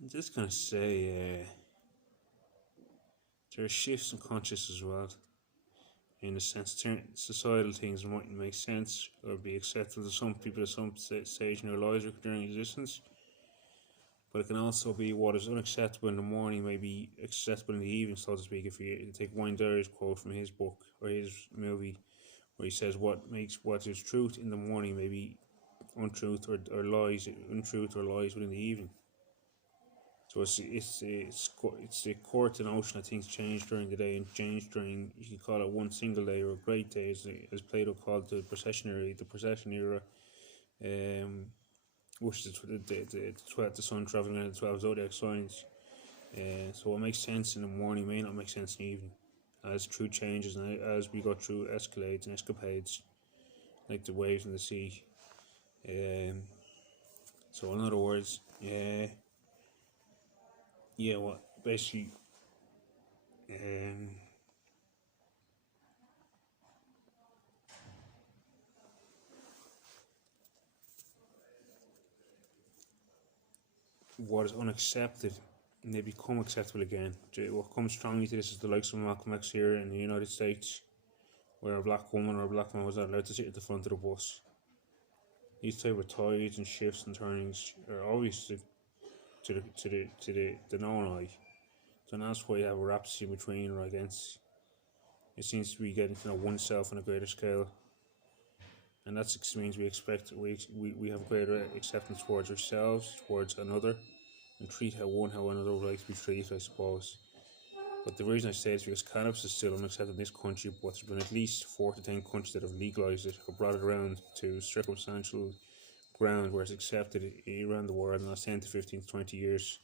I'm just gonna say there are shifts in conscious as well. In a sense, societal things mightn't make sense or be acceptable to some people at some stage in their lives or during existence, but it can also be what is unacceptable in the morning may be acceptable in the evening, so to speak. If you take Wayne Dyer's quote from his book or his movie, where he says what is truth in the morning may be untruth or lies within the evening. So it's the core to notion that things change during the day and change during, you can call it one single day or a great day, as Plato called the procession era, um, which is the sun traveling around the 12 zodiac signs. So what makes sense in the morning may not make sense in the evening, as truth changes and as we go through escalades and escapades, like the waves in the sea. Um, so in other words, what basically, um, what is unaccepted and they become acceptable again. What comes strongly to this is the likes of Malcolm X here in the United States, where a black woman or a black man was not allowed to sit at the front of the bus. These type of tides and shifts and turnings are obvious to the known eye. So that's why you have a rhapsody between or against. It seems to be getting to know oneself on a greater scale, and that means we have greater acceptance towards ourselves, towards another, and treat how another would like to be treated, I suppose. But the reason I say it is because cannabis is still unaccepted in this country, but there's been at least 4 to 10 countries that have legalised it or brought it around to circumstantial ground where it's accepted around the world in the last 10 to 15 to 20 years.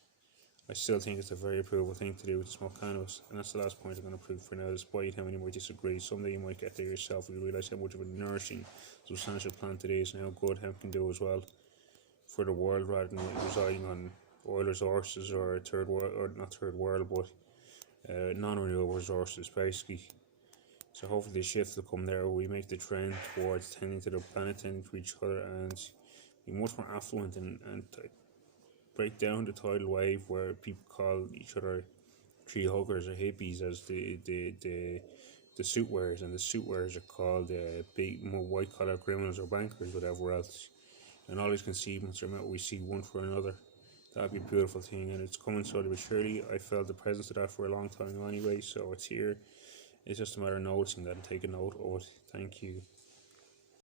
I still think it's a very approvable thing to do to smoke cannabis, and that's the last point I'm going to prove for now, despite how many might disagree. Someday you might get there yourself and you realise how much of a nourishing, substantial plant it is and how good hemp can do as well for the world rather than residing on oil resources or third world, or not third world, but non-renewable resources basically. So hopefully the shift will come there where we make the trend towards tending to the planet, tending to each other, and be much more affluent and break down the tidal wave where people call each other tree huggers or hippies as the suit wearers, and the suit wearers are called big more white collar criminals or bankers, whatever else. And all these conceivements are meant we see one for another. That'd be a beautiful thing, and it's coming slowly but surely. I felt the presence of that for a long time anyway, so it's here. It's just a matter of noticing that and taking note of it. Thank you.